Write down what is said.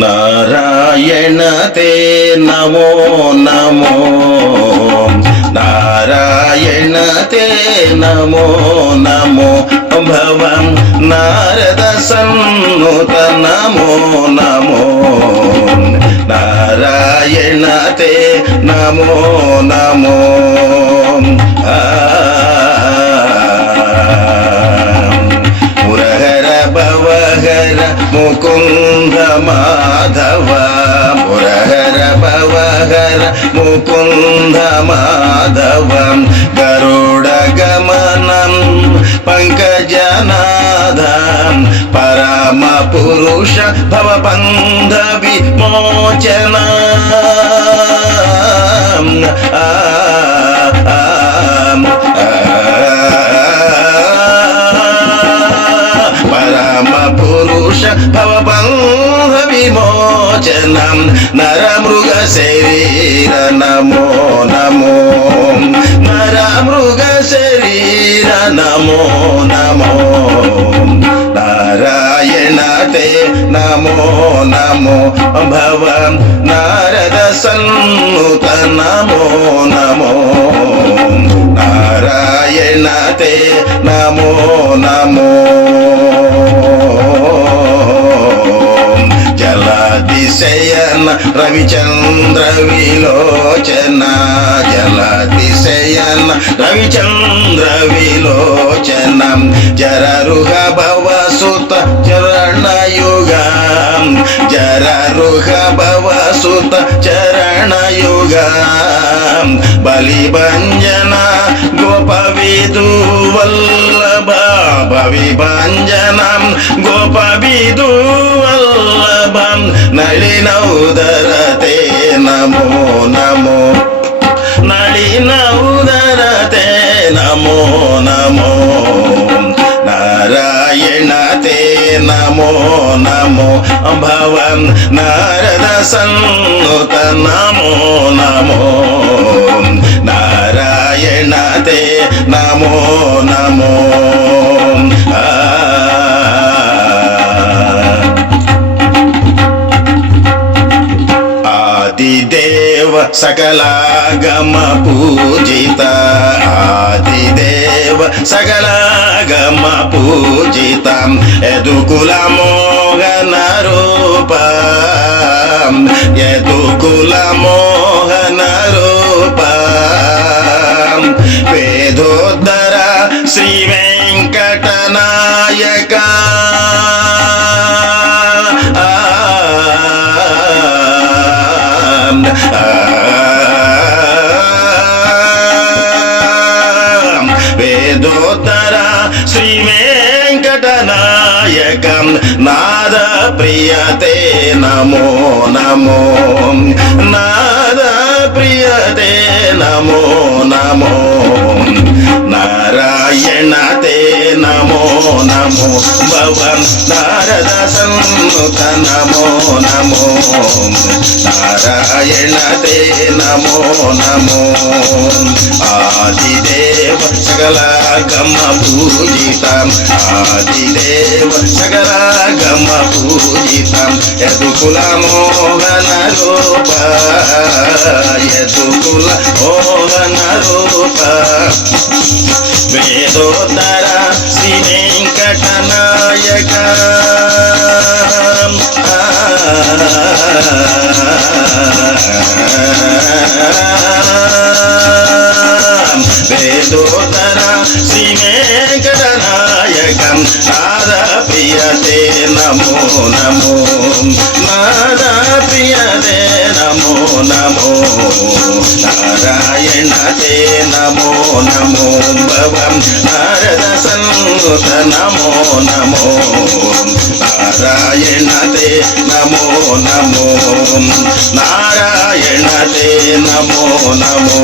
नारायण ते नमो नमो नारायण ते नमो नमो भवं नारद सन्नुत नमो नमो नारायण ते नमो नमो मुरहर भवहर मुकुंद माधव मुरहर भवहर मुकुंद माधव गरुड़ गमनं पंकजनादं परम पुरुष भवबंध विमोचन परम पुरुष भवबंध विमोचनं नरमृग शरीर नमो नमो नरमृग शरीर नमो नमो नारायण ते नमो नमो भवं नारद सन्नुत नमो नमो नारायण ते नमो नमो जलातिशयन रविचंद्र विलोचन जलातिशयन रविचंद्र विलोचन जररुह भवसुत चरणयुगं जररुह भवसुत चरणयुगं बलिभंजन गोपविदुवल्लभ भविभंजनं गोपविदुवल्लभं नलिनौदर ते नमो नमो नलिनौदर ते नमो नमो नारायण ते नमो नमो भवं नारद सन्नुत नमो नमो नारायण ते नमो नमो आदिदेव सकलागम पूजित आदिदेव सकलागम पूजित यदुकुल मोहन रूप यदुकुल मोहन रूप वेदोद्धर श्री वेंकटनायक वेदोद्धर श्री वेंकटनायकं नाद प्रियते नमो नमो नाद प्रियते नमो नमो नारायण ते नमो नमो भवं नारद सन्नुत नमो नमो नारायण ते नमो नमो आदिदेव सकलागम पूजितं आदिदेव सकलागम पूजितं यदुकुल मोहन रूप यदुकुल मोहन रूप वेदोद्धर श्री वेंकटनायक वेदोद्धर श्री वेंकटनायकं नाद प्रियते नमो नमो नाद प्रियते नमो नमो नारायण ते नमो नमो भवं नारद सन्नुत नमो नमो नारायण ते नमो नमो नारायण ते नमो नमो